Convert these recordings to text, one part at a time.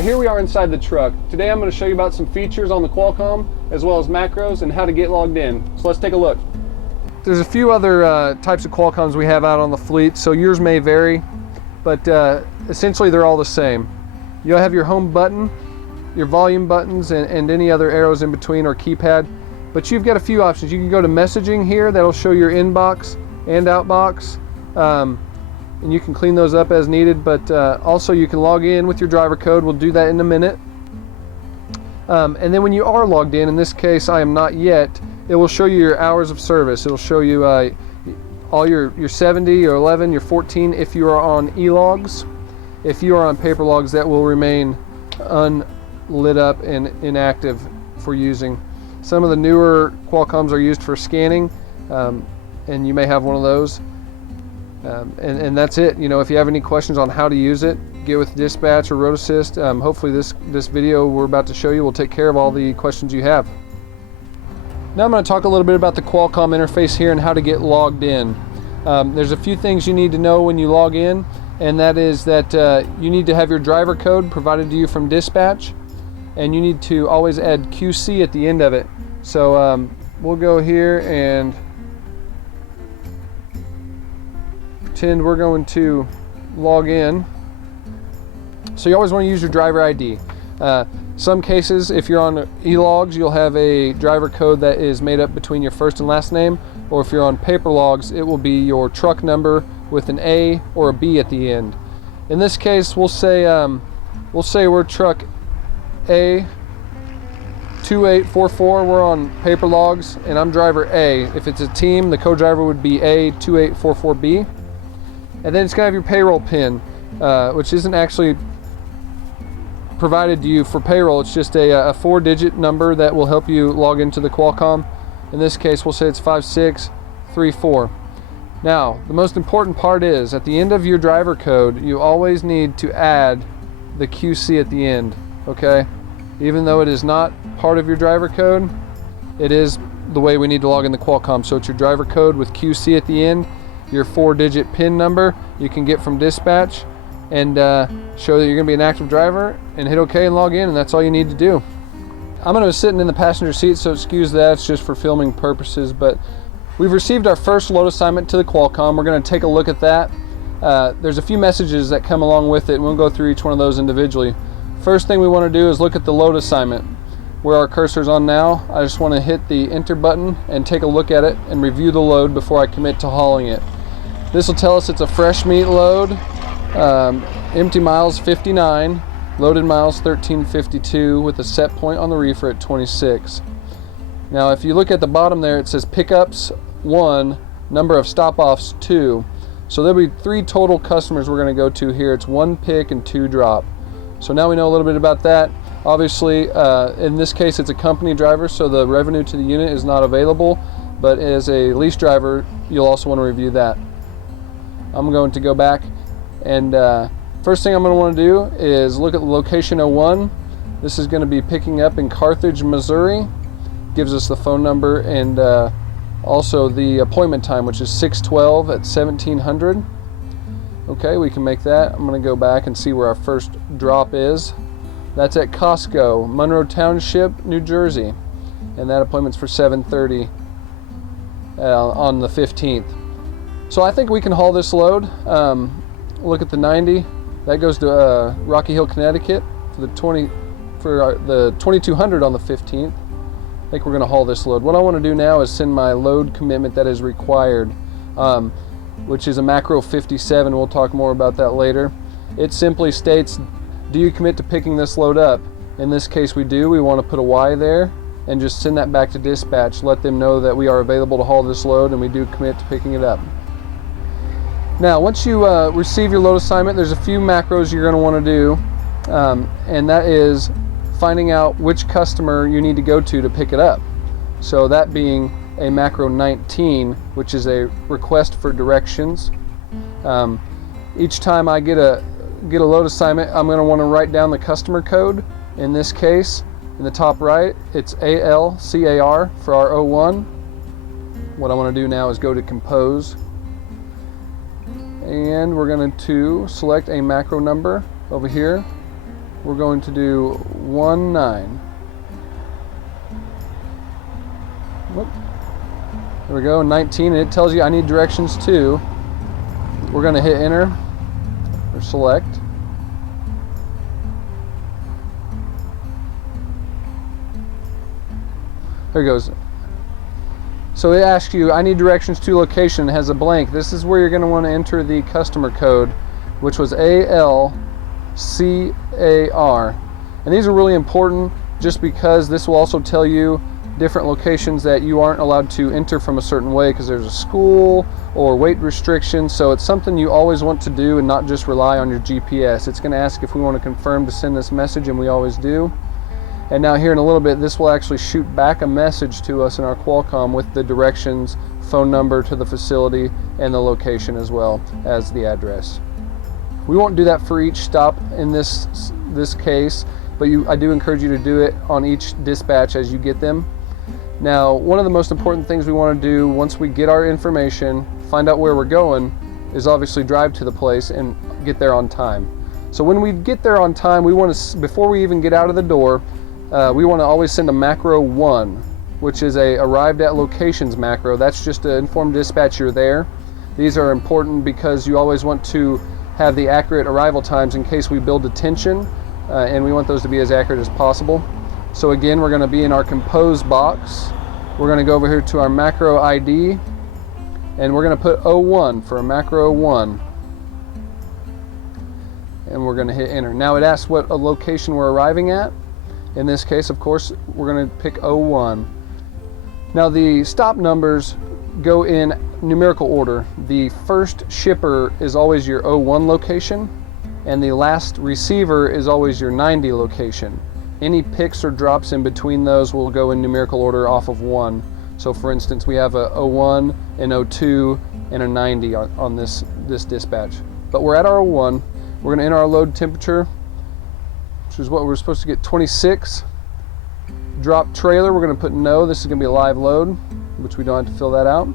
Alright, here we are inside the truck. Today I'm going to show you about some features on the Qualcomm, as well as macros and how to get logged in. So let's take a look. There's a few other types of Qualcomms we have out on the fleet, so yours may vary, but essentially they're all the same. You'll have your home button, your volume buttons, and any other arrows in between or keypad. But you've got a few options. You can go to messaging here, that'll show your inbox and outbox. And you can clean those up as needed, but also you can log in with your driver code. We'll do that in a minute. And then when you are logged in this case I am not yet, it will show you your hours of service. It'll show you all your 70, your 11, your 14 if you are on e-logs. If you are on paper logs, that will remain unlit up and inactive for using. Some of the newer Qualcomms are used for scanning, and you may have one of those. And that's it. You know, if you have any questions on how to use it, get with dispatch or road assist. Hopefully this video we're about to show you will take care of all the questions you have. Now I'm going to talk a little bit about the Qualcomm interface here and how to get logged in. There's a few things you need to know when you log in, and that is that you need to have your driver code provided to you from dispatch, and you need to always add QC at the end of it. So we'll go here and pretend we're going to log in. So you always want to use your driver ID. Some cases, if you're on e-logs, you'll have a driver code that is made up between your first and last name, or if you're on paper logs, it will be your truck number with an A or a B at the end. In this case, we'll say we're truck A 2844. We're on paper logs, and I'm driver A. If it's a team, the co-driver would be A 2844B. And then it's going to have your payroll pin, which isn't actually provided to you for payroll. It's just a 4-digit number that will help you log into the Qualcomm. In this case, we'll say it's 5634. Now, the most important part is, at the end of your driver code, you always need to add the QC at the end, okay? Even though it is not part of your driver code, it is the way we need to log in the Qualcomm. So it's your driver code with QC at the end, your 4-digit PIN number you can get from dispatch, and show that you're going to be an active driver, and hit OK and log in, and that's all you need to do. I'm going to be sitting in the passenger seat, so excuse that, it's just for filming purposes, but we've received our first load assignment to the Qualcomm. We're going to take a look at that. There's a few messages that come along with it, and we'll go through each one of those individually. First thing we want to do is look at the load assignment. Where our cursor's on now, I just want to hit the enter button and take a look at it and review the load before I commit to hauling it. This will tell us it's a fresh meat load, empty miles 59, loaded miles 1352 with a set point on the reefer at 26. Now if you look at the bottom there, it says pickups 1, number of stop-offs 2. So there'll be 3 total customers we're going to go to here. It's 1 pick and 2 drop. So now we know a little bit about that. Obviously, in this case it's a company driver, so the revenue to the unit is not available, but as a lease driver you'll also want to review that. I'm going to go back, and first thing I'm going to want to do is look at location 01. This is going to be picking up in Carthage, Missouri. Gives us the phone number and also the appointment time, which is 6/12 at 1700. Okay, we can make that. I'm going to go back and see where our first drop is. That's at Costco, Monroe Township, New Jersey, and that appointment's for 7:30 on the 15th. So I think we can haul this load. Look at the 90. That goes to Rocky Hill, Connecticut for the 2200 on the 15th. I think we're going to haul this load. What I want to do now is send my load commitment that is required, which is a macro 57. We'll talk more about that later. It simply states, do you commit to picking this load up? In this case we do. We want to put a Y there and just send that back to dispatch. Let them know that we are available to haul this load and we do commit to picking it up. Now once you receive your load assignment, there's a few macros you're going to want to do, and that is finding out which customer you need to go to pick it up. So that being a macro 19, which is a request for directions. Each time I get a load assignment, I'm going to want to write down the customer code. In this case, in the top right, it's ALCAR for our 01. What I want to do now is go to compose, and we're going to select a macro number over here. we're going to do 19. Whoop. There we go, 19, and it tells you I need directions too. We're going to hit enter or select. There it goes. So it asks you, I need directions to location. It has a blank. This is where you're going to want to enter the customer code, which was ALCAR. And these are really important just because this will also tell you different locations that you aren't allowed to enter from a certain way because there's a school or weight restrictions. So it's something you always want to do and not just rely on your GPS. It's going to ask if we want to confirm to send this message, and we always do. And now here in a little bit, this will actually shoot back a message to us in our Qualcomm with the directions, phone number to the facility, and the location as well as the address. We won't do that for each stop in this case, but I do encourage you to do it on each dispatch as you get them. Now, one of the most important things we want to do once we get our information, find out where we're going, is obviously drive to the place and get there on time. So when we get there on time, we want to, before we even get out of the door, we want to always send a macro 1, which is a arrived at locations macro. That's just to inform dispatch you're there. These are important because you always want to have the accurate arrival times in case we build detention, and we want those to be as accurate as possible. So again, we're going to be in our compose box. We're going to go over here to our macro ID, and we're going to put 01 for a macro 1. And we're going to hit enter. Now it asks what a location we're arriving at. In this case, of course, we're going to pick 01. Now the stop numbers go in numerical order. The first shipper is always your 01 location, and the last receiver is always your 90 location. Any picks or drops in between those will go in numerical order off of 1. So for instance, we have a 01, an 02, and a 90 on this dispatch. But we're at our 01. We're going to enter our load temperature, which is what we're supposed to get, 26. Drop trailer, we're going to put no. This is going to be a live load, which we don't have to fill that out.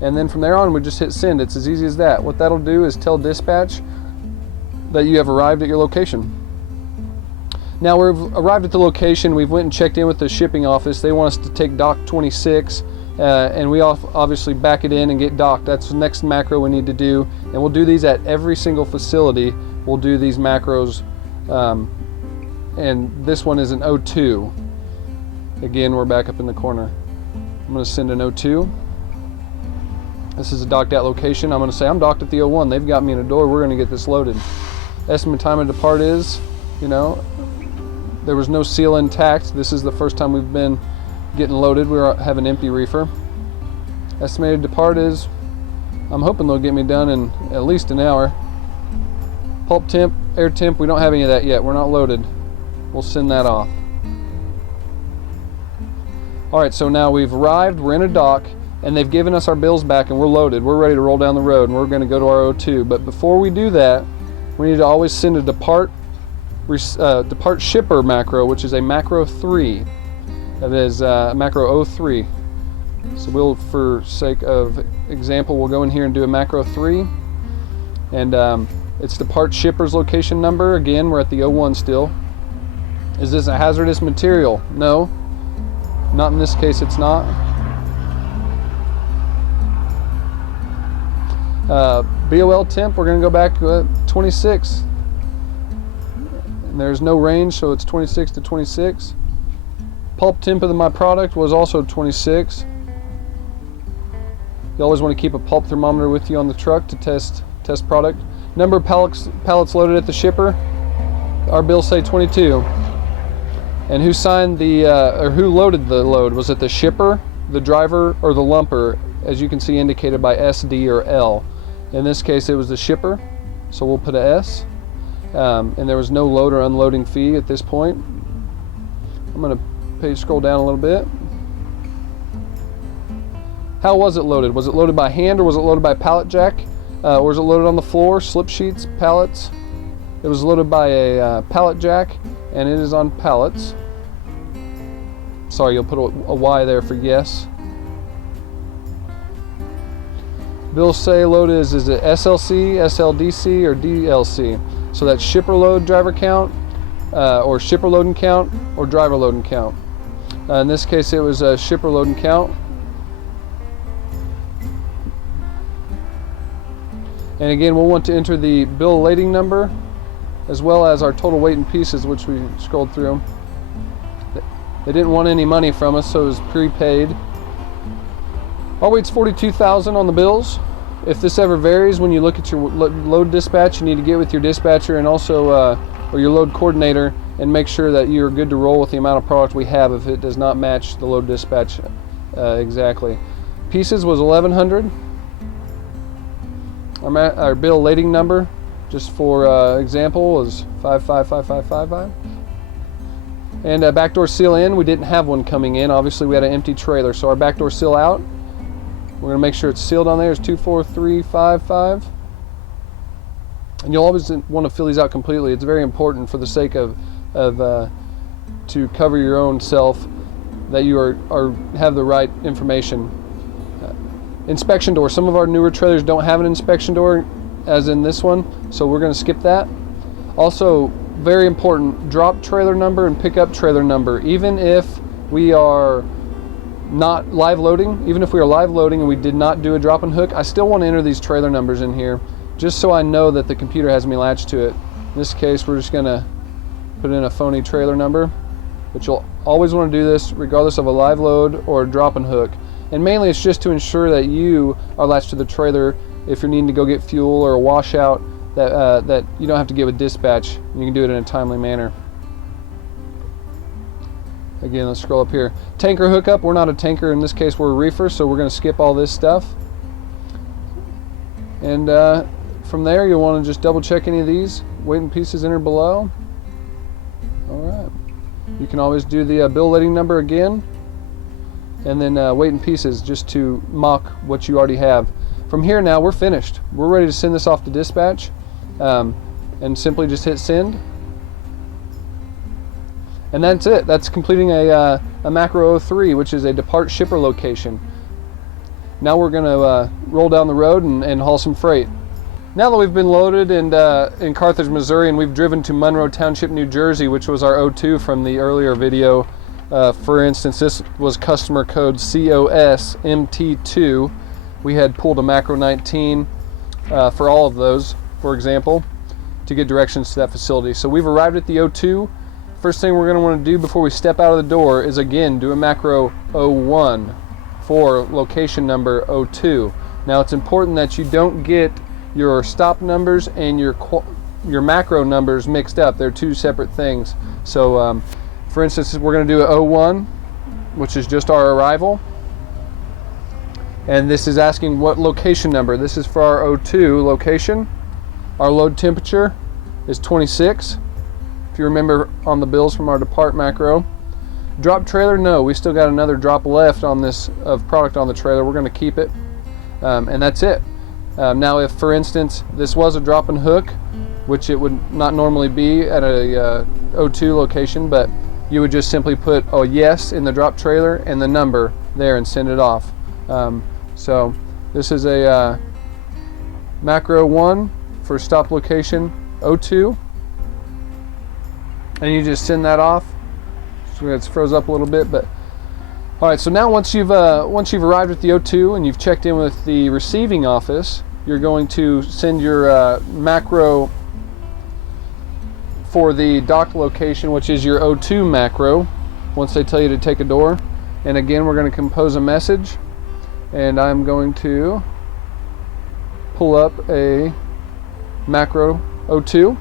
And then from there on, we just hit send. It's as easy as that. What that'll do is tell dispatch that you have arrived at your location. Now we've arrived at the location. We've went and checked in with the shipping office. They want us to take dock 26, and we obviously back it in and get docked. That's the next macro we need to do, and we'll do these at every single facility. We'll do these macros, and this one is an 02. Again, we're back up in the corner. I'm going to send an 02. This is a docked at location. I'm going to say I'm docked at the 01. They've got me in a door. We're going to get this loaded. Estimate time of depart is, there was no seal intact. This is the first time we've been getting loaded. We have an empty reefer. Estimated depart is, I'm hoping they'll get me done in at least an hour. Pulp temp, air temp, we don't have any of that yet. We're not loaded. We'll send that off. Alright, so now we've arrived, we're in a dock, and they've given us our bills back and we're loaded. We're ready to roll down the road, and we're going to go to our 02. But before we do that, we need to always send a depart shipper macro, which is a macro 3. That is macro 03. So we'll, for sake of example, we'll go in here and do a macro 3. And it's depart shipper's location number. Again, we're at the 01 still. Is this a hazardous material? No. Not in this case, it's not. BOL temp, we're going to go back 26. And there's no range, so it's 26 to 26. Pulp temp of my product was also 26. You always want to keep a pulp thermometer with you on the truck to test product. Number of pallets loaded at the shipper. Our bills say 22. And who signed or who loaded the load? Was it the shipper, the driver, or the lumper? As you can see indicated by SD or L. In this case it was the shipper, so we'll put a S. And there was no load or unloading fee at this point. I'm going to scroll down a little bit. How was it loaded? Was it loaded by hand or was it loaded by pallet jack? Or was it loaded on the floor, slip sheets, pallets? It was loaded by a pallet jack, and it is on pallets. Sorry, you'll put a Y there for yes. Bill say load is it SLC, SLDC, or DLC? So that's shipper load driver count. or shipper load and count or driver load and count. In this case it was shipper load and count. And again, we'll want to enter the bill of lading number as well as our total weight in pieces, which we scrolled through. They didn't want any money from us, so it was prepaid. Our weight's 42,000 on the bills. If this ever varies when you look at your load dispatch, you need to get with your dispatcher and also or your load coordinator and make sure that you're good to roll with the amount of product we have if it does not match the load dispatch exactly. Pieces was 1,100. Our bill of lading number, just for example, was 555555. And backdoor seal in, we didn't have one coming in. Obviously we had an empty trailer, so our backdoor seal out, we're going to make sure it's sealed on there, is 24355. And you'll always want to fill these out completely. It's very important for the sake of to cover your own self that you have the right information. Inspection door. Some of our newer trailers don't have an inspection door, as in this one, so we're going to skip that. Also, very important, drop trailer number and pickup trailer number. Even if we are not live loading, even if we are live loading and we did not do a drop and hook, I still want to enter these trailer numbers in here just so I know that the computer has me latched to it. In this case, we're just going to put in a phony trailer number, but you'll always want to do this regardless of a live load or a drop and hook. And mainly it's just to ensure that you are latched to the trailer if you're needing to go get fuel or a washout, that you don't have to get with dispatch. You can do it in a timely manner. Again, let's scroll up here. Tanker hookup. We're not a tanker. In this case, we're a reefer, so we're going to skip all this stuff. And from there, you'll want to just double check any of these. Weight and pieces entered below. All right. You can always do the bill lading number again, and then weight and pieces just to mock what you already have. From here now, we're finished. We're ready to send this off to dispatch, and simply just hit send. And that's it. That's completing a macro 03, which is a depart shipper location. Now we're going to roll down the road and haul some freight. Now that we've been loaded in Carthage, Missouri, and we've driven to Monroe Township, New Jersey, which was our 02 from the earlier video. For instance, this was customer code COSMT2. We had pulled a macro 19 for all of those, for example, to get directions to that facility. So we've arrived at the 02. First thing we're going to want to do before we step out of the door is again do a macro 01 for location number 02. Now it's important that you don't get your stop numbers and your macro numbers mixed up. They're two separate things. So for instance, we're going to do a 01, which is just our arrival. And this is asking what location number. This is for our 02 location. Our load temperature is 26. If you remember on the bills from our depart macro. Drop trailer, no, we still got another drop left on this of product on the trailer. We're going to keep it, and that's it. Now if, for instance, this was a drop and hook, which it would not normally be at a 02 location, but you would just simply put a yes in the drop trailer and the number there and send it off. So this is a macro 1 for stop location 02, and you just send that off. So it's froze up a little bit, but all right. So now once you've arrived at the 02 and you've checked in with the receiving office, you're going to send your macro for the dock location, which is your 02 macro, once they tell you to take a door. And again, we're going to compose a message, and I'm going to pull up a macro 02.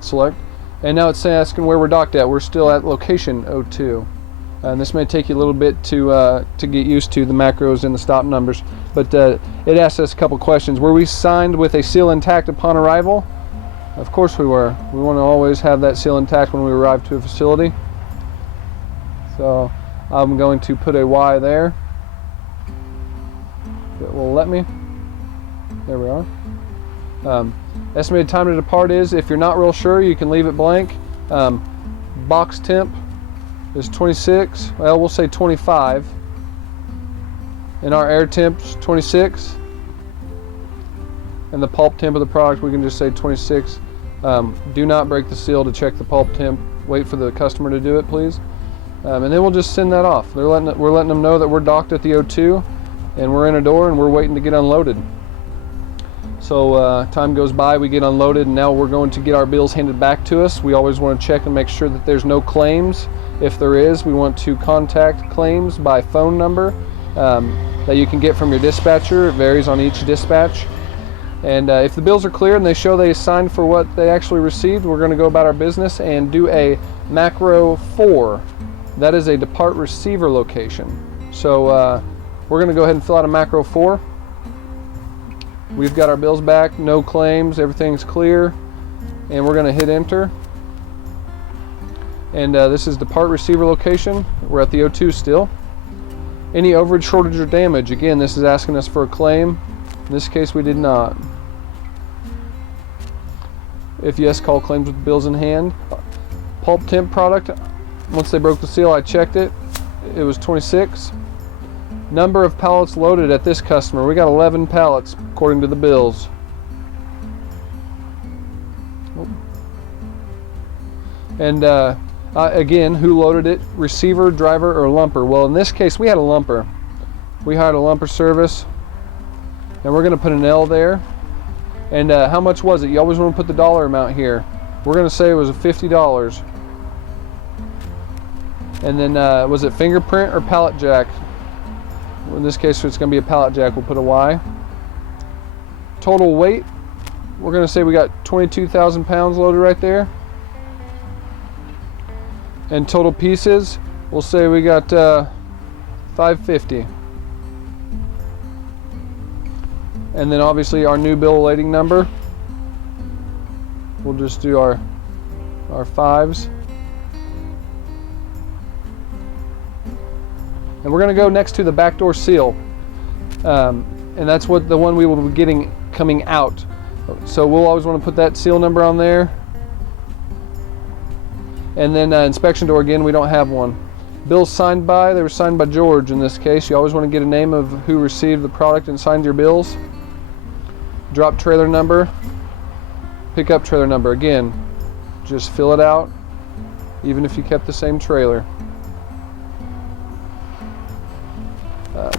Select, and now it's asking where we're docked at. We're still at location 02, and this may take you a little bit to get used to the macros and the stop numbers, but it asks us a couple questions. Were we signed with a seal intact upon arrival? Of course we were. We want to always have that seal intact when we arrive to a facility. So I'm going to put a Y there. It will let me. There we are. Estimated time to depart is, if you're not real sure, you can leave it blank. Box temp is 26. Well, we'll say 25. And our air temp is 26. and the pulp temp of the product, we can just say 26. Do not break the seal to check the pulp temp. Wait for the customer to do it, please. And then we'll just send that off. We're letting them know that we're docked at the O2, and we're in a door and we're waiting to get unloaded. So time goes by, we get unloaded, and now we're going to get our bills handed back to us. We always want to check and make sure that there's no claims. If there is, we want to contact claims by phone number that you can get from your dispatcher. It varies on each dispatch. And if the bills are clear and they show they signed for what they actually received, we're going to go about our business and do a macro 4. That is a depart receiver location. So we're going to go ahead and fill out a macro 4. We've got our bills back, no claims, everything's clear, and we're going to hit enter. And this is depart receiver location. We're at the O2 still. Any overage, shortage, or damage? Again, this is asking us for a claim. In this case, we did not. If yes, call claims with bills in hand. Pulp temp product. Once they broke the seal, I checked it. It was 26. Number of pallets loaded at this customer. We got 11 pallets according to the bills. And again, who loaded it? Receiver, driver, or lumper? Well, in this case, we had a lumper. We hired a lumper service, and we're going to put an L there. And how much was it? You always want to put the dollar amount here. We're going to say it was $50. And then was it fingerprint or pallet jack? In this case, it's going to be a pallet jack. We'll put a Y. Total weight, we're going to say we got 22,000 pounds loaded right there. And total pieces, we'll say we got 550. And then obviously our new bill of lading number. We'll just do our 5s. And we're going to go next to the backdoor seal. And that's what the one we will be getting coming out. So we'll always want to put that seal number on there. And then inspection door, again, we don't have one. Bills signed by, they were signed by George in this case. You always want to get a name of who received the product and signed your bills. Drop trailer number, pick up trailer number. Again, just fill it out, even if you kept the same trailer.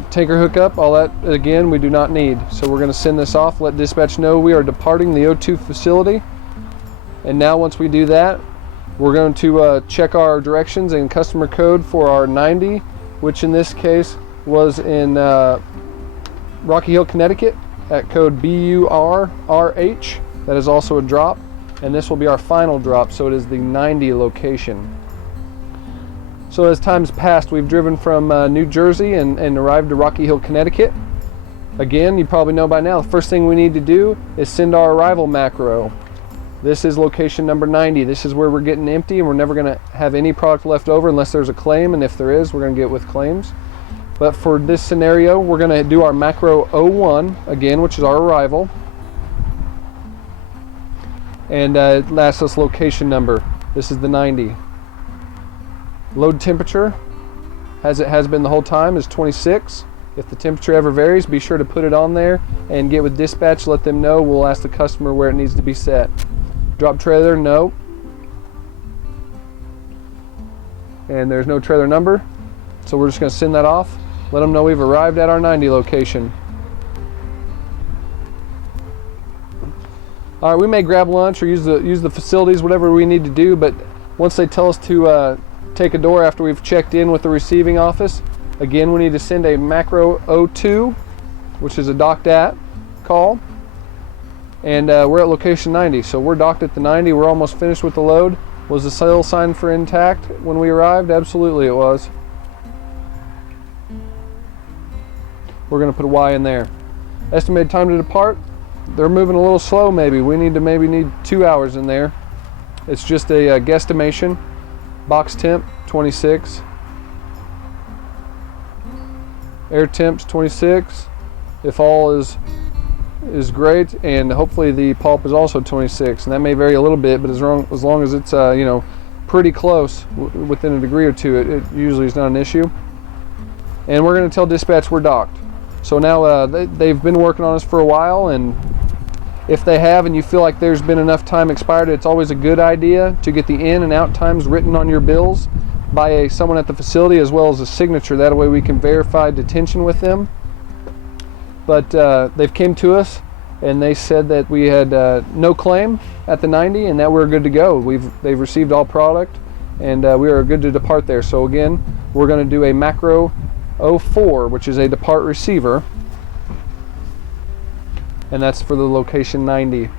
Tanker hookup, all that, again, we do not need. So we're going to send this off, let dispatch know we are departing the O2 facility. And now once we do that, we're going to check our directions and customer code for our 90, which in this case was in Rocky Hill, Connecticut, at code BURRH. That is also a drop, and this will be our final drop, so it is the 90 location. So as time's passed, we've driven from New Jersey and arrived to Rocky Hill, Connecticut. Again, you probably know by now, the first thing we need to do is send our arrival macro. This is location number 90. This is where we're getting empty, and we're never going to have any product left over unless there's a claim, and if there is, we're going to get with claims. But for this scenario, we're going to do our macro 01 again, which is our arrival. And it asks us location number. This is the 90. Load temperature, as it has been the whole time, is 26. If the temperature ever varies, be sure to put it on there and get with dispatch, let them know. We'll ask the customer where it needs to be set. Drop trailer, no. And there's no trailer number, so we're just going to send that off. Let them know we've arrived at our 90 location. All right, we may grab lunch or use the facilities, whatever we need to do, but once they tell us to take a door after we've checked in with the receiving office, again, we need to send a macro 02, which is a docked at call. And we're at location 90, so we're docked at the 90. We're almost finished with the load. Was the sale sign for intact when we arrived? Absolutely it was. We're going to put a Y in there. Estimated time to depart, they're moving a little slow maybe. We need 2 hours in there. It's just a guesstimation. Box temp, 26. Air temps, 26. If all is great, and hopefully the pulp is also 26, and that may vary a little bit, but as long as it's pretty close, within a degree or two, it usually is not an issue. And we're going to tell dispatch we're docked. So now they've been working on us for a while, and If they have and you feel like there's been enough time expired, it's always a good idea to get the in and out times written on your bills by someone at the facility, as well as a signature. That way we can verify detention with them. But they've came to us and they said that we had no claim at the 90 and that we're good to go. They've received all product and we are good to depart there. So again, we're going to do a macro 04, which is a depart receiver, and that's for the location 90.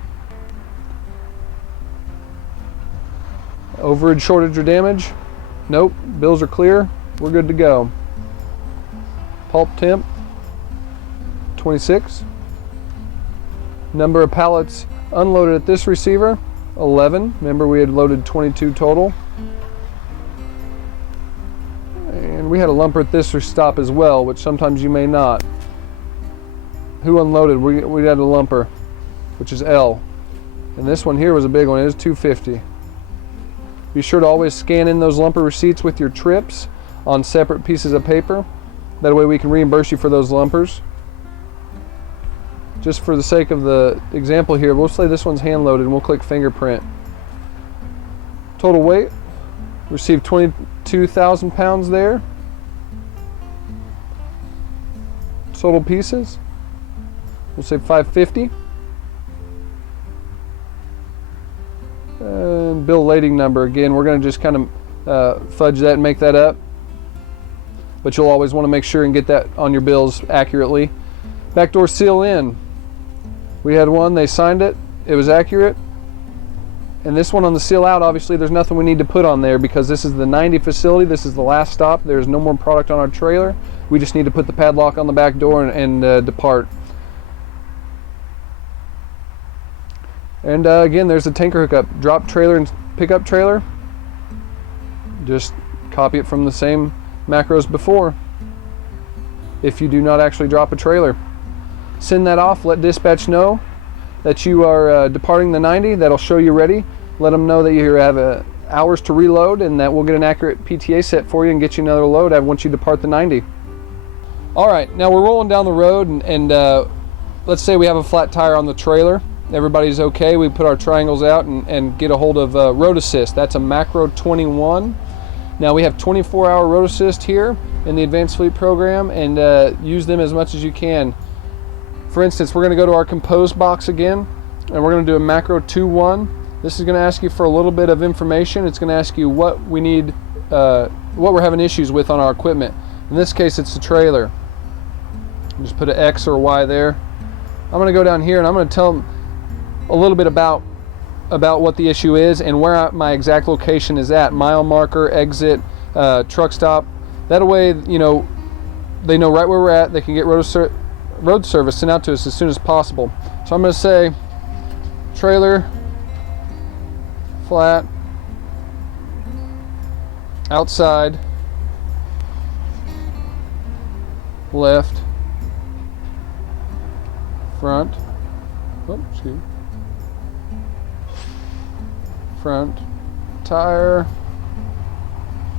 Overage, shortage, or damage? Nope. Bills are clear. We're good to go. Pulp temp 26. Number of pallets unloaded at this receiver 11. Remember, we had loaded 22 total. And we had a lumper at this stop as well, which sometimes you may not. Who unloaded? We had a lumper, which is L. And this one here was a big one. It is 250. Be sure to always scan in those lumper receipts with your trips on separate pieces of paper. That way we can reimburse you for those lumpers. Just for the sake of the example here, we'll say this one's hand loaded and we'll click fingerprint. Total weight, received 22,000 pounds there. Total pieces, we'll say 550. And bill lading number, again, we're going to just kind of fudge that and make that up. But you'll always want to make sure and get that on your bills accurately. Backdoor seal in. We had one, they signed it, it was accurate. And this one on the seal out, obviously there's nothing we need to put on there because this is the 90 facility, this is the last stop, there's no more product on our trailer. We just need to put the padlock on the back door and depart. And again, there's the tanker hookup. Drop trailer and pickup trailer. Just copy it from the same macros before. If you do not actually drop a trailer. Send that off, let dispatch know that you are departing the 90. That'll show you ready. Let them know that you have hours to reload and that we'll get an accurate PTA set for you and get you another load once you depart the 90. All right, now we're rolling down the road and let's say we have a flat tire on the trailer. Everybody's okay. We put our triangles out and get a hold of road assist. That's a macro 21. Now we have 24-hour road assist here in the advanced fleet program, and use them as much as you can. For instance, we're going to go to our composed box again and we're going to do a macro 21. This is going to ask you for a little bit of information. It's going to ask you what we need, what we're having issues with on our equipment. In this case, it's the trailer. Just put an X or a Y there. I'm going to go down here and I'm going to tell them a little bit about what the issue is and where my exact location is at. Mile marker, exit, truck stop. That way, you know, they know right where we're at. They can get road service sent out to us as soon as possible. So I'm going to say trailer, flat, outside, left, front, front, tire,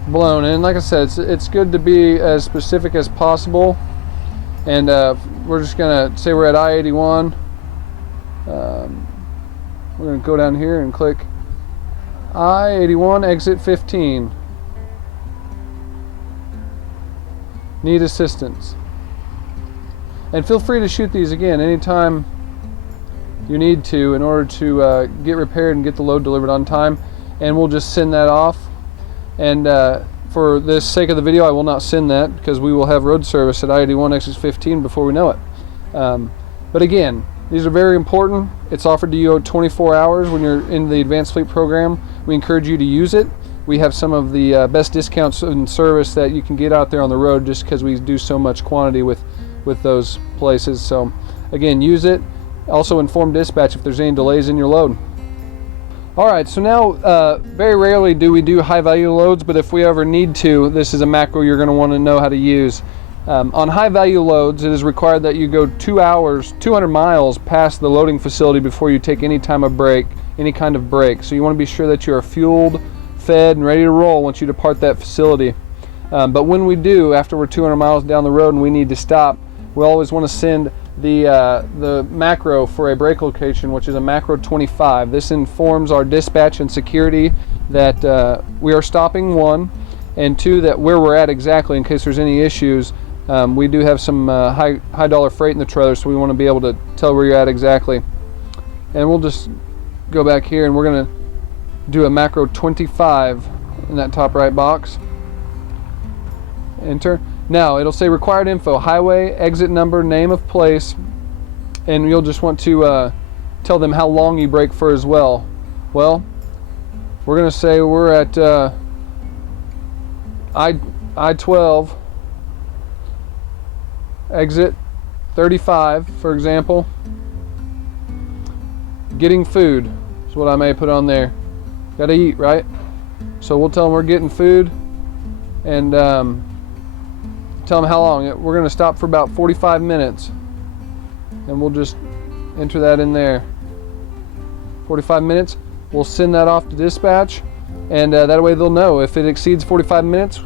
blown in. Like I said, it's good to be as specific as possible. And we're just going to say we're at I-81. We're going to go down here and click I-81 exit 15. Need assistance. And feel free to shoot these again anytime you need to in order to get repaired and get the load delivered on time. And we'll just send that off. And for the sake of the video, I will not send that because we will have road service at I-81 exit 15 before we know it. But again, these are very important. It's offered to you 24 hours when you're in the advanced fleet program. We encourage you to use it. We have some of the best discounts and service that you can get out there on the road just because we do so much quantity with those places. So again, use it. Also inform dispatch if there's any delays in your load. All right, so now very rarely do we do high value loads, but if we ever need to, this is a macro you're going to want to know how to use. On high value loads, it is required that you go 2 hours, 200 miles past the loading facility before you take any kind of break. So you want to be sure that you are fueled, fed, and ready to roll once you depart that facility. But when we do, after we're 200 miles down the road and we need to stop, we always want to send the macro for a brake location, which is a macro 25. This informs our dispatch and security that we are stopping, one, and two, that where we're at exactly in case there's any issues. We do have some high dollar freight in the trailer, so we want to be able to tell where you're at exactly. And we'll just go back here and we're going to do a macro 25 in that top right box. Enter. Now it'll say required info: highway, exit number, name of place, and you'll just want to tell them how long you brake for as well. Well, we're going to say we're at I-12, exit 35, for example. Getting food is what I may put on there. Gotta eat, right? So we'll tell them we're getting food, and tell them how long. We're going to stop for about 45 minutes, and we'll just enter that in there. 45 minutes. We'll send that off to dispatch, and that way they'll know if it exceeds 45 minutes.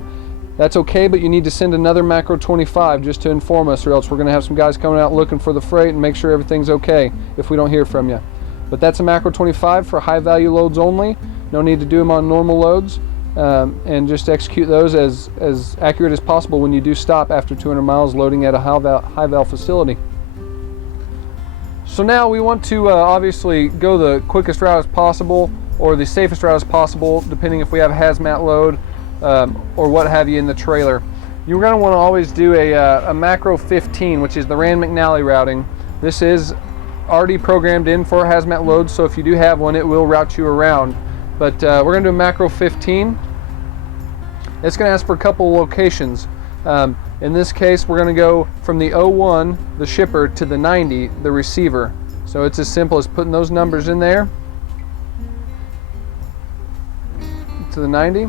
That's okay, but you need to send another macro 25 just to inform us, or else we're going to have some guys coming out looking for the freight and make sure everything's okay if we don't hear from you. But that's a macro 25 for high value loads only. No need to do them on normal loads, and just execute those as accurate as possible when you do stop after 200 miles loading at a high val facility. So now we want to obviously go the quickest route as possible, or the safest route as possible, depending if we have a hazmat load or what have you in the trailer. You're going to want to always do a macro 15, which is the Rand McNally routing. This is already programmed in for hazmat loads, so if you do have one, it will route you around. But we're going to do a macro 15. It's going to ask for a couple locations. In this case, we're going to go from the 01, the shipper, to the 90, the receiver. So it's as simple as putting those numbers in there to the 90.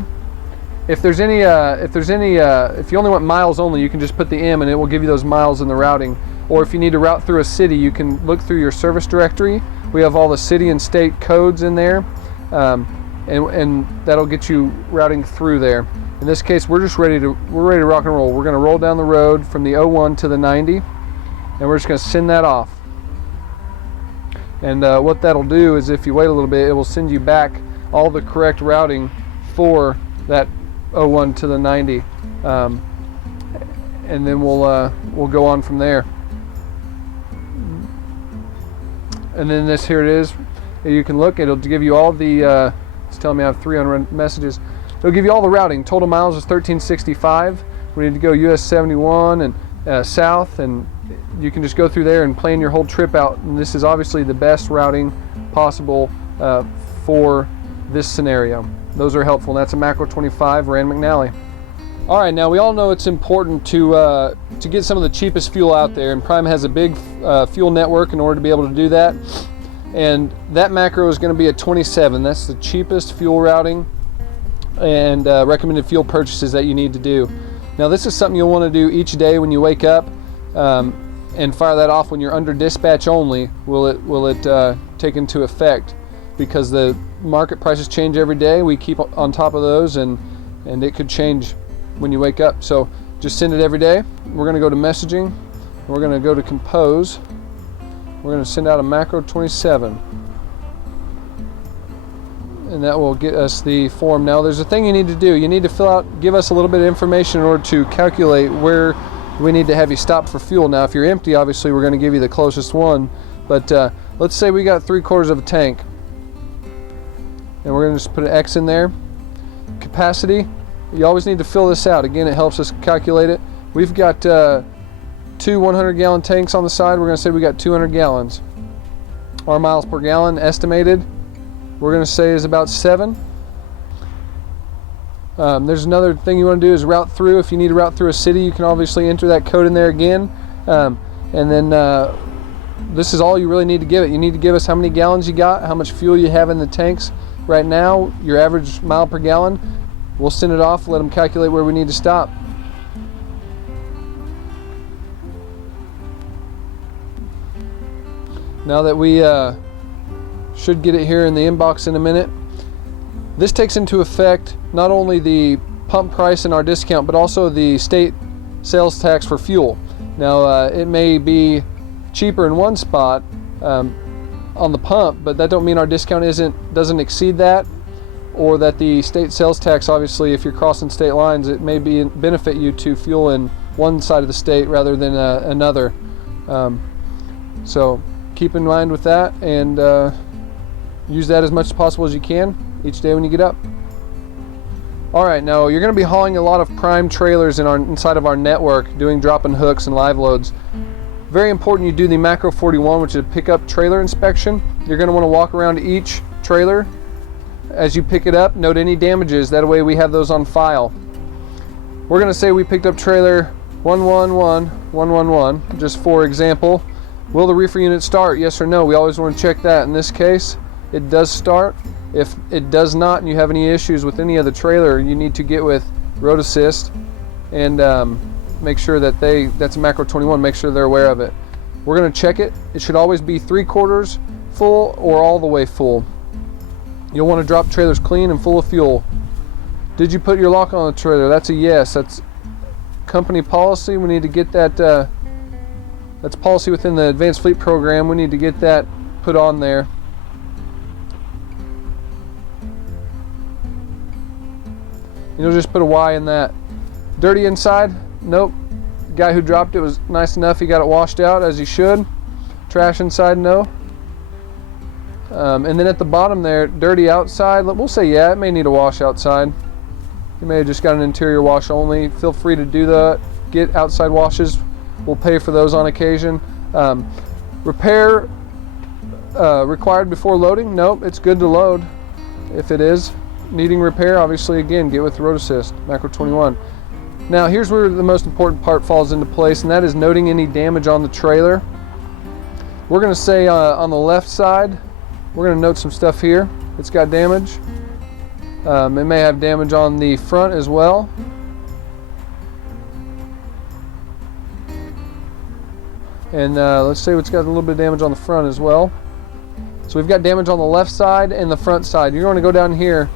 If there's any, if you only want miles only, you can just put the M and it will give you those miles in the routing. Or if you need to route through a city, you can look through your service directory. We have all the city and state codes in there, and that'll get you routing through there. In this case, we're ready to rock and roll. We're going to roll down the road from the 01 to the 90, and we're just going to send that off. And what that'll do is, if you wait a little bit, it will send you back all the correct routing for that 01 to the 90, and then we'll go on from there. And then this, here it is. You can look. It'll give you all the. It's telling me I have 300 messages. It'll give you all the routing. Total miles is 1365. We need to go US 71 and south, and you can just go through there and plan your whole trip out. And this is obviously the best routing possible for this scenario. Those are helpful. And that's a macro 25 Rand McNally. All right, now we all know it's important to get some of the cheapest fuel out there, and Prime has a big fuel network in order to be able to do that. And that macro is going to be a 27. That's the cheapest fuel routing and recommended fuel purchases that you need to do. Now this is something you'll want to do each day when you wake up, and fire that off when you're under dispatch only. Will it take into effect, because the market prices change every day. We keep on top of those, and it could change when you wake up. So just send it every day. We're going to go to messaging. We're going to go to compose. We're going to send out a macro 27, and that will get us the form. Now there's a thing you need to do. You need to fill out, give us a little bit of information in order to calculate where we need to have you stop for fuel. Now if you're empty, obviously we're going to give you the closest one, but let's say we got 3/4 of a tank, and we're going to just put an X in there. Capacity, you always need to fill this out. Again, it helps us calculate it. We've got two 100-gallon tanks on the side. We're going to say we got 200 gallons. Our miles per gallon estimated, we're going to say, is about 7. There's another thing you want to do is route through. If you need to route through a city, you can obviously enter that code in there again. And then this is all you really need to give it. You need to give us how many gallons you got, how much fuel you have in the tanks right now, your average mile per gallon. We'll send it off, let them calculate where we need to stop. Now that we should get it here in the inbox in a minute. This takes into effect not only the pump price and our discount, but also the state sales tax for fuel. Now it may be cheaper in one spot on the pump, but that don't mean our discount doesn't exceed that, or that the state sales tax, obviously if you're crossing state lines, it may benefit you to fuel in one side of the state rather than another. So keep in mind with that, and use that as much as possible as you can each day when you get up. All right, now you're going to be hauling a lot of prime trailers inside of our network, doing drop-in hooks and live loads. Very important you do the Macro 41, which is a pickup trailer inspection. You're going to want to walk around each trailer as you pick it up, note any damages, that way we have those on file. We're going to say we picked up trailer 111111, just for example. Will the reefer unit start? Yes or no? We always want to check that. In this case, it does start. If it does not and you have any issues with any of the trailer, you need to get with Road Assist and make sure that that's a Macro 21, make sure they're aware of it. We're going to check it. It should always be 3/4 full or all the way full. You'll want to drop trailers clean and full of fuel. Did you put your lock on the trailer? That's a yes. That's company policy. We need to get that. That's policy within the Advanced Fleet Program. We need to get that put on there. You'll just put a Y in that. Dirty inside? Nope. The guy who dropped it was nice enough. He got it washed out as he should. Trash inside? No. And then at the bottom there, dirty outside. We'll say yeah, it may need a wash outside. You may have just got an interior wash only. Feel free to do that. Get outside washes. We'll pay for those on occasion. Repair required before loading? Nope, it's good to load. If it is needing repair, obviously again, get with Road Assist, Macro 21. Now here's where the most important part falls into place, and that is noting any damage on the trailer. We're going to say on the left side, we're going to note some stuff here. It's got damage. It may have damage on the front as well. And let's say it's got a little bit of damage on the front as well. So we've got damage on the left side and the front side. You're going to go down here,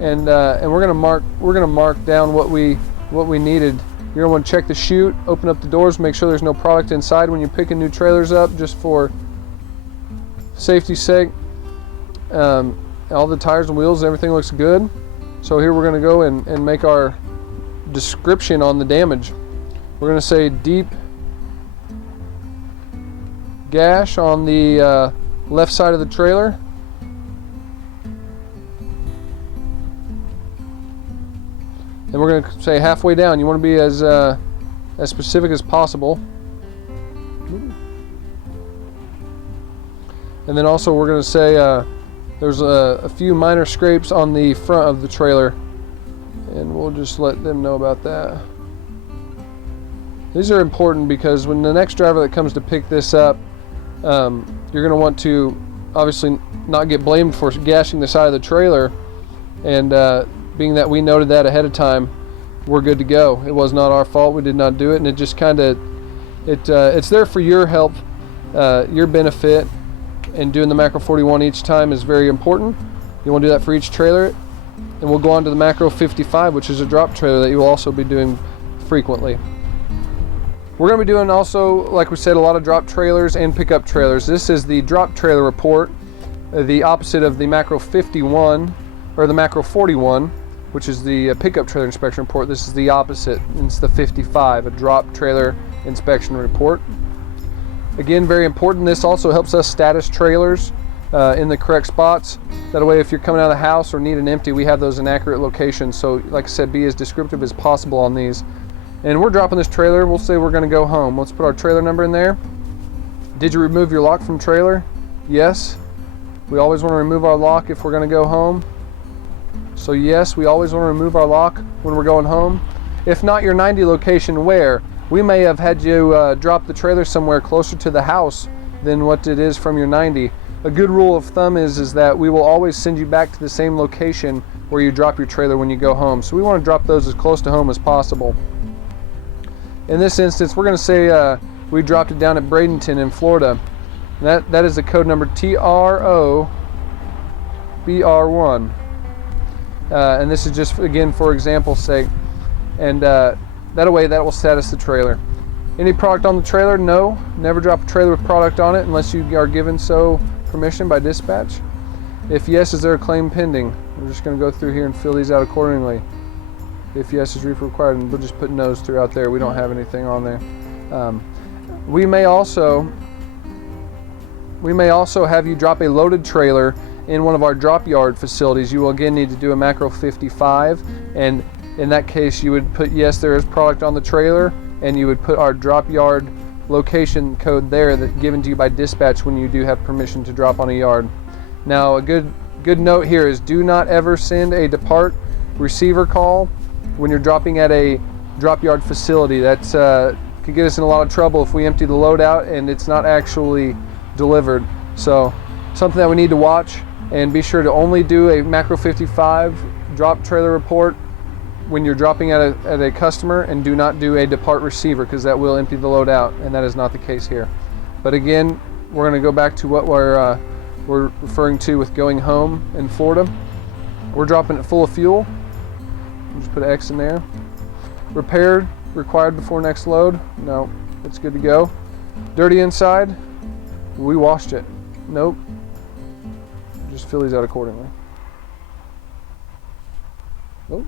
and we're going to mark down what we needed. You're going to want to check the chute, open up the doors, make sure there's no product inside when you're picking new trailers up, just for safety's sake. All the tires and wheels, everything looks good. So here we're going to go and make our description on the damage. We're going to say deep gash on the left side of the trailer. And we're going to say halfway down. You want to be as specific as possible. And then also we're going to say there's a few minor scrapes on the front of the trailer, and we'll just let them know about that. These are important because when the next driver that comes to pick this up, you're going to want to obviously not get blamed for gashing the side of the trailer, and being that we noted that ahead of time, we're good to go. It was not our fault. We did not do it, and it just kind of it's there for your help, your benefit, and doing the Macro 41 each time is very important. You want to do that for each trailer, and we'll go on to the Macro 55, which is a drop trailer that you will also be doing frequently. We're going to be doing also, like we said, a lot of drop trailers and pickup trailers. This is the drop trailer report, the opposite of the Macro 51 or the Macro 41, which is the pickup trailer inspection report. This is the opposite. It's the 55, a drop trailer inspection report. Again, very important. This also helps us status trailers in the correct spots. That way, if you're coming out of the house or need an empty, we have those in accurate locations. So, like I said, be as descriptive as possible on these. And we're dropping this trailer. We'll say we're going to go home. Let's put our trailer number in there. Did you remove your lock from trailer? Yes. We always want to remove our lock if we're going to go home. So yes, we always want to remove our lock when we're going home. If not your 90 location, where? We may have had you drop the trailer somewhere closer to the house than what it is from your 90. A good rule of thumb is that we will always send you back to the same location where you drop your trailer when you go home. So we want to drop those as close to home as possible. In this instance, we're going to say we dropped it down at Bradenton in Florida. That is the code number TROBR1. And this is just, again, for example's sake. And that way, that will status the trailer. Any product on the trailer? No. Never drop a trailer with product on it unless you are given so permission by dispatch. If yes, is there a claim pending? We're just going to go through here and fill these out accordingly. If yes, is reefer required, and we'll just put no's throughout there. We don't have anything on there. We may also have you drop a loaded trailer in one of our drop yard facilities. You will again need to do a macro 55, and in that case you would put yes, there is product on the trailer, and you would put our drop yard location code there that's given to you by dispatch when you do have permission to drop on a yard. Now a good note here is do not ever send a depart receiver call when you're dropping at a drop yard facility. That's could get us in a lot of trouble if we empty the load out and it's not actually delivered. So something that we need to watch, and be sure to only do a macro 55 drop trailer report when you're dropping at a customer, and do not do a depart receiver, because that will empty the load out, and that is not the case here. But again, we're going to go back to what we're referring to with going home in Florida. We're dropping it full of fuel. Just put an X in there. Repaired, required before next load. No, it's good to go. Dirty inside. We washed it. Nope. Just fill these out accordingly. Nope.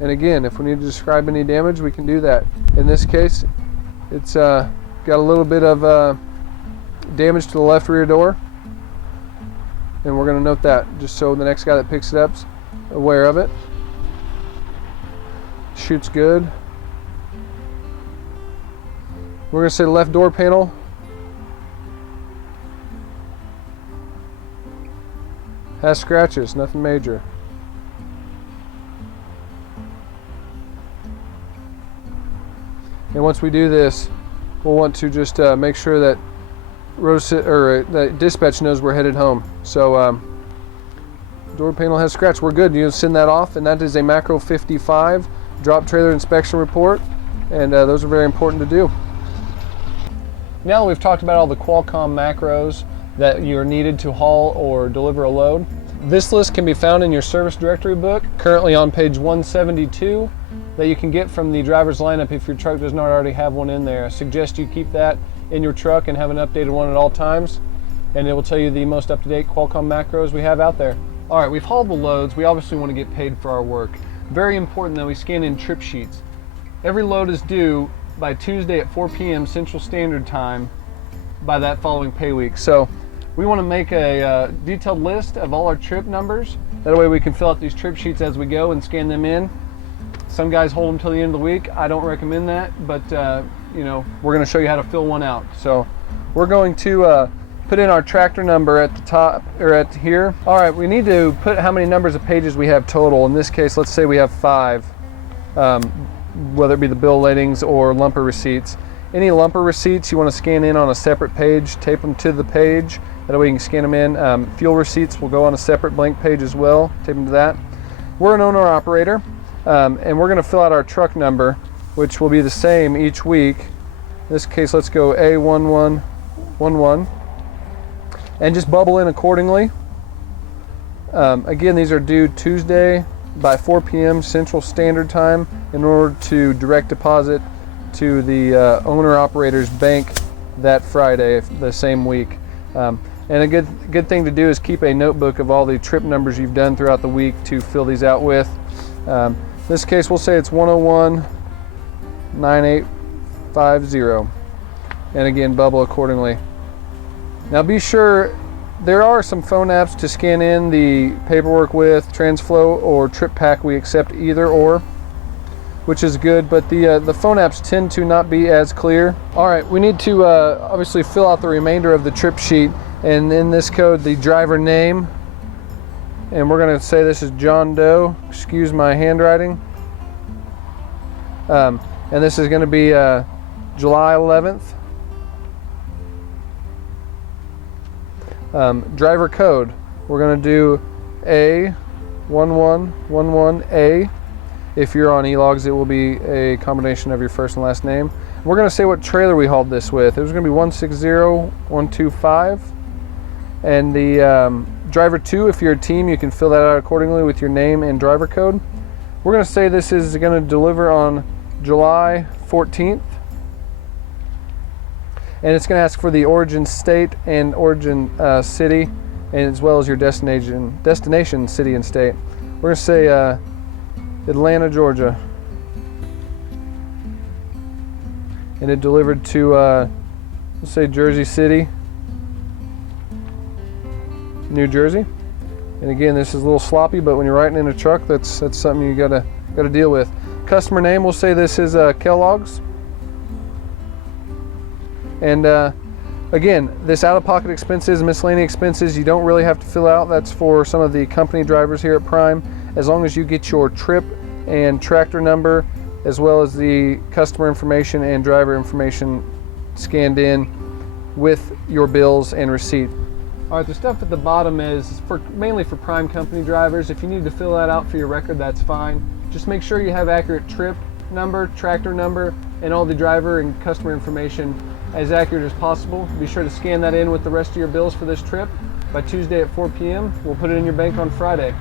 And again, if we need to describe any damage, we can do that. In this case, it's got a little bit of damage to the left rear door, and we're going to note that just so the next guy that picks it up's aware of it. Shoots good. We're going to say the left door panel has scratches, nothing major. And once we do this, we'll want to just make sure that that dispatch knows we're headed home. So door panel has scratch. We're good. You send that off, and that is a macro 55 drop trailer inspection report, and those are very important to do. Now that we've talked about all the Qualcomm macros that you're needed to haul or deliver a load, this list can be found in your service directory book, currently on page 172, that you can get from the driver's lineup if your truck does not already have one in there. I suggest you keep that in your truck and have an updated one at all times, and it will tell you the most up-to-date Qualcomm macros we have out there. All right, we've hauled the loads. We obviously want to get paid for our work. Very important that we scan in trip sheets. Every load is due by Tuesday at 4 p.m. Central Standard Time by that following pay week. So we want to make a detailed list of all our trip numbers. That way we can fill out these trip sheets as we go and scan them in. Some guys hold them till the end of the week. I don't recommend that, but you know, we're going to show you how to fill one out. So we're going to put in our tractor number at the top, or at here. All right, we need to put how many numbers of pages we have total. In this case, let's say we have 5, whether it be the bill ladings or lumper receipts. Any lumper receipts you want to scan in on a separate page, tape them to the page. That way you can scan them in. Fuel receipts will go on a separate blank page as well. Tape them to that. We're an owner operator, and we're going to fill out our truck number, which will be the same each week. In this case, let's go A1111, and just bubble in accordingly. Again, these are due Tuesday by 4 p.m. Central Standard Time in order to direct deposit to the owner-operator's bank that Friday, the same week. And a good thing to do is keep a notebook of all the trip numbers you've done throughout the week to fill these out with. In this case, we'll say it's 1019850, and again, bubble accordingly. Now be sure, there are some phone apps to scan in the paperwork with, TransFlow or TripPack. We accept either or, which is good, but the phone apps tend to not be as clear. All right, we need to obviously fill out the remainder of the trip sheet, and in this code, the driver name, and we're gonna say this is John Doe, excuse my handwriting, and this is gonna be July 11th. Driver code, we're going to do A1111A. If you're on e-logs, it will be a combination of your first and last name. We're going to say what trailer we hauled this with. It was going to be 160125. And the driver 2, if you're a team, you can fill that out accordingly with your name and driver code. We're going to say this is going to deliver on July 14th. And it's going to ask for the origin state and origin city, and as well as your destination city and state. We're going to say Atlanta, Georgia. And it delivered to, let's say Jersey City, New Jersey. And again, this is a little sloppy, but when you're writing in a truck, that's something you gotta deal with. Customer name, we'll say this is Kellogg's. And again, this out-of-pocket expenses, miscellaneous expenses, you don't really have to fill out. That's for some of the company drivers here at Prime. As long as you get your trip and tractor number, as well as the customer information and driver information scanned in with your bills and receipt. All right, the stuff at the bottom is mainly for Prime company drivers. If you need to fill that out for your record, that's fine. Just make sure you have accurate trip number, tractor number, and all the driver and customer information as accurate as possible. Be sure to scan that in with the rest of your bills for this trip by Tuesday at 4 p.m. We'll put it in your bank on Friday.